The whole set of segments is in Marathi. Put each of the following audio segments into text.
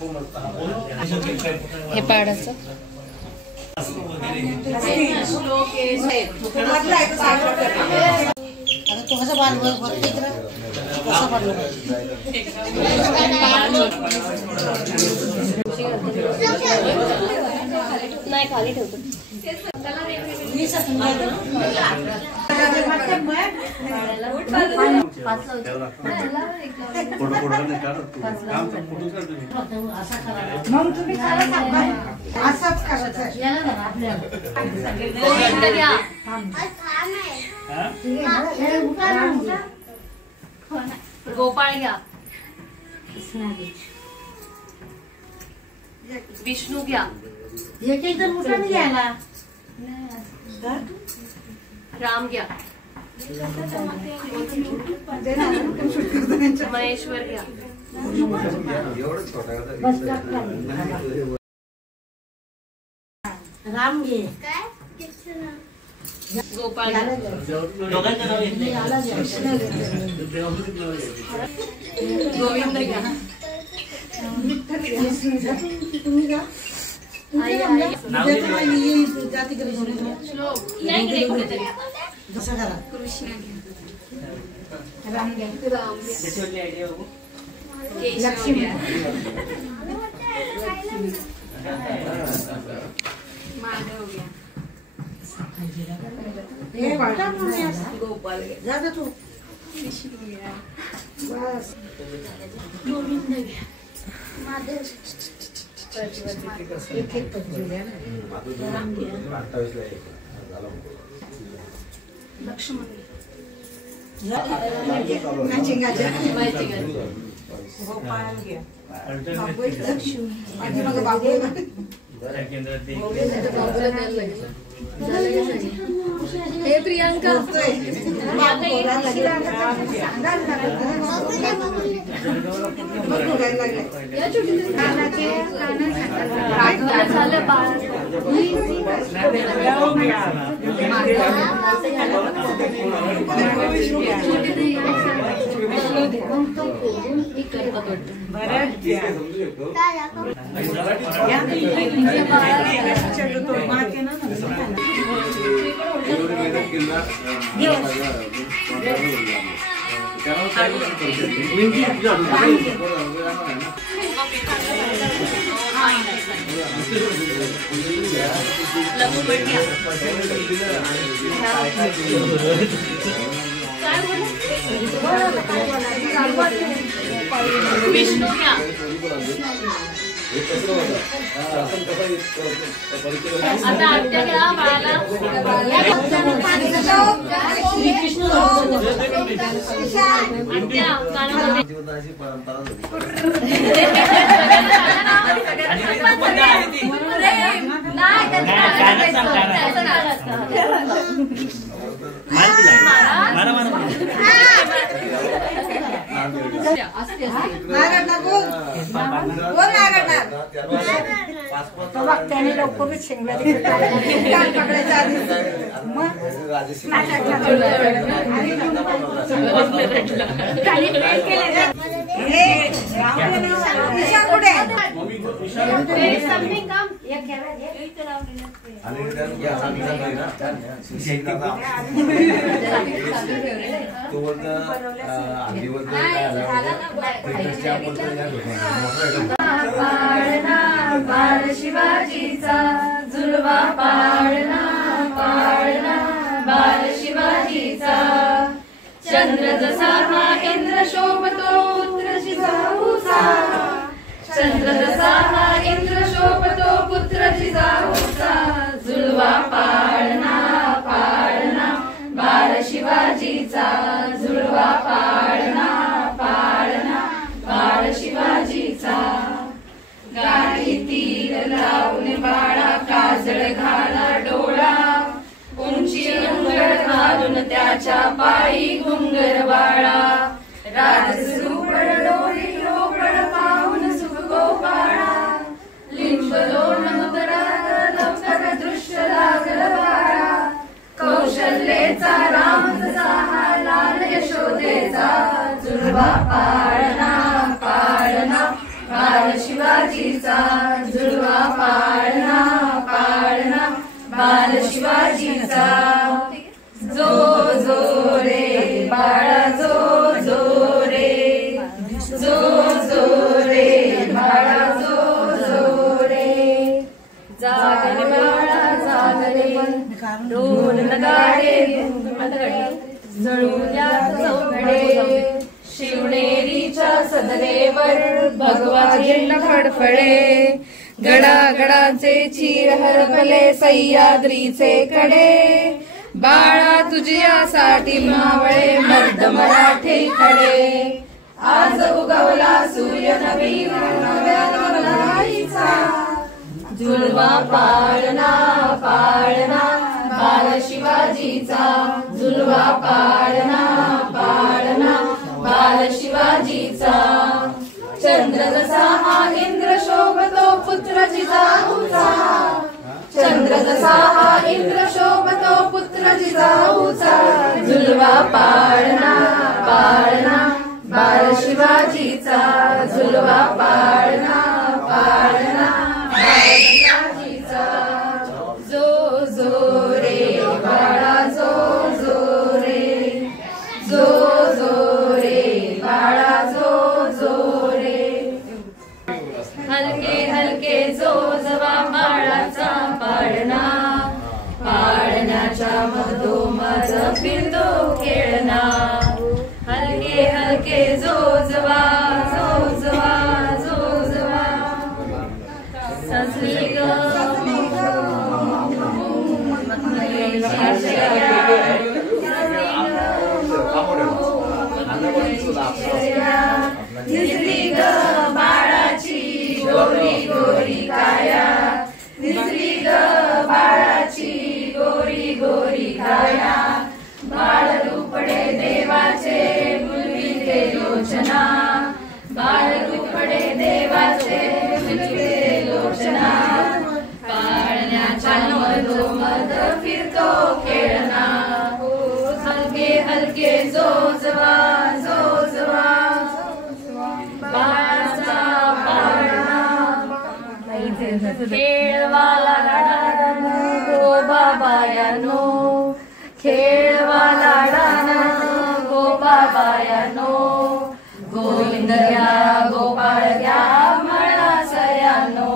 हे पाडायचं तो कसं बाल बघते कसं पडलं नाही खाली ठेवतो मग तुम्ही असंच करायचं गोपाळ घ्या विष्णू घ्या एक एकदम उठाने घ्यायला राम घ्या महेश्वर घ्या राम घे गोपाळ गोविंद घ्या तुम्ही घ्या कसं करा कृष्ण घ्या राम घ्या लक्ष्मी घ्या माधव घ्या गोपाल घ्या जा तू विष्णू घ्या बस गोविंद घ्या माधव लक्ष्मण गोपाल घ्या बाबू हे प्रियांका झालं विष्णू घ्या आता आत्या घ्या बाळाला त्याने लवकरच शेंगला बाळ शिवाजीचा जुलवा पाळणा पाळणा बाळ शिवाजीचा चंद्र जसा हा इंद्र शोभतो पुत्र जिजाऊचा चंद्र जसा हा इंद्र शोभतो पुत्र जिजाऊचा जुलवा पाळणा पाळणा बाळ शिवाजीचा जुलवा पाळणा पाळणा बाळ शिवाजीचा गाडी तीर लावून बाळा काजळ घाला डोळा उंची उंगर घालून त्याच्या पायी घुंगर बाळा राजसरूपड डोळी रोपड पाहून सुख गोपाळा लिंब लोण उतराग लवकर दृष्ट लागल बाळा कौशल्येचा राम जसा हा लाल यशोदेचा जुलवा पाळणा पाळणा बाळ शिवाजीचा जुळवा पाळणा पाळणा बाल शिवाजीचा जो जो रे बाळा जो जो रे जो जो रे बाळा जो जो रे जागरे बाळा जागरे ढोल नगाडे जळूया चौघडे शिवनेरीच्या सदरेवर भगवा झेंडा फडफडे गडागडाचे चीर हरपले सह्याद्रीचे कडे बाळा तुझ्यासाठी मावळे मर्द मराठे खडे आज उगवला सूर्य नवीन जुळवा पाळणा पाळणा बाल शिवाजीचा जुळवा पाळणा पाळणा बाल शिवाजीचा चंद्र जसा हा इंद्र शोभतो पुत्र जिजाऊचा चंद्र जसा हा इंद्र शोभतो पुत्र जिजाऊचा जुळवा पाळणा पाळणा बाल शिवाजीचा जुळवा पाळणा पाळणा बाल शिवाजीचा जो जो रे बाळा जो जो रे जो जो रे बाळा जो जो रे हलके हलके जो जवा बाळाचा पाळणा पाळण्याच्या मधोमध फिरतो खेळणा हलके हलके जो जवा जो जवा जो जवा सजली ग दिसली ग बाळाची गोरी गोरी काया दिसली ग बाळाची गोरी गोरी काया बाळ रुपडे देवाचे मुलगी लोचना बाळ रुपडे देवाचे मुलगी लोचना पाळण्याच्या मधोमध फिरतो खेळणा हलके हलके जो जवा जो जवा बाळाचा पाळणा खेळवाला लाडाना गो बाबायानो खेळवाला लाडाना गो बाबायानो गोविंद या गोपाळ या म्हणा सयानो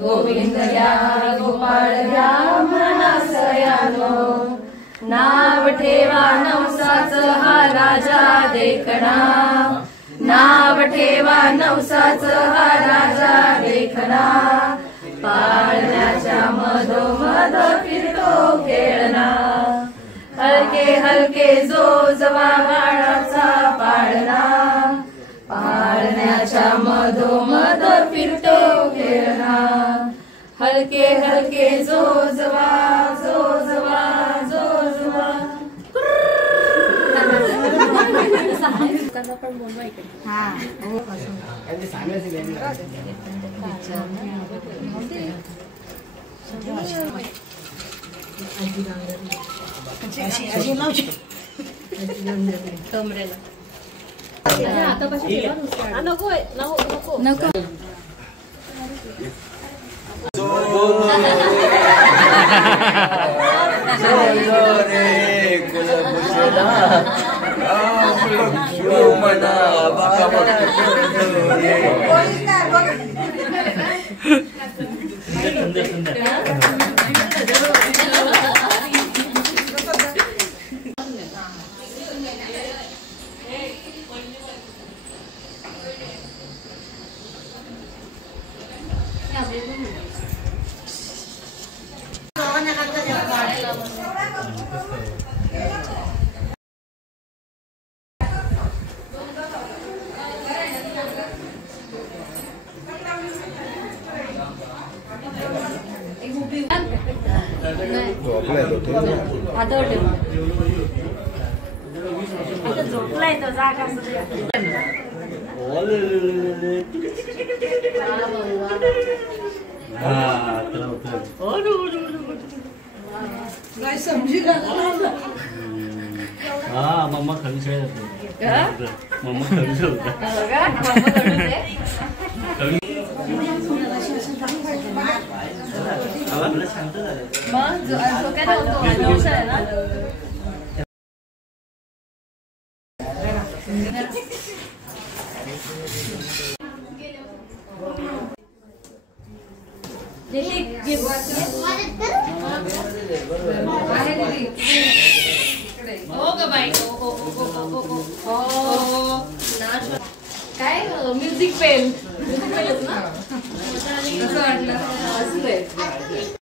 गोविंद या गोपाळ या म्हणा सयानो नाव ठेवा नवसाच हा राजा देखणा नाव ठेवा नवसाच हा राजा देखणा पाळण्याच्या मधोमध फिरतो खेळणा हलके हलके जो जवा बाळाचा पाळणा पाळण्याच्या मधोमध फिरतो खेळणा हलके हलके जो जवा जो जवा जो जवा पण बोलवा इकडे नको नको नको झोपलाय तो जागा समजी हा मम्मा खडूस आहे मम्मा खडूस होता हो ग बाई काय म्युझिक पेन कसं वाटलं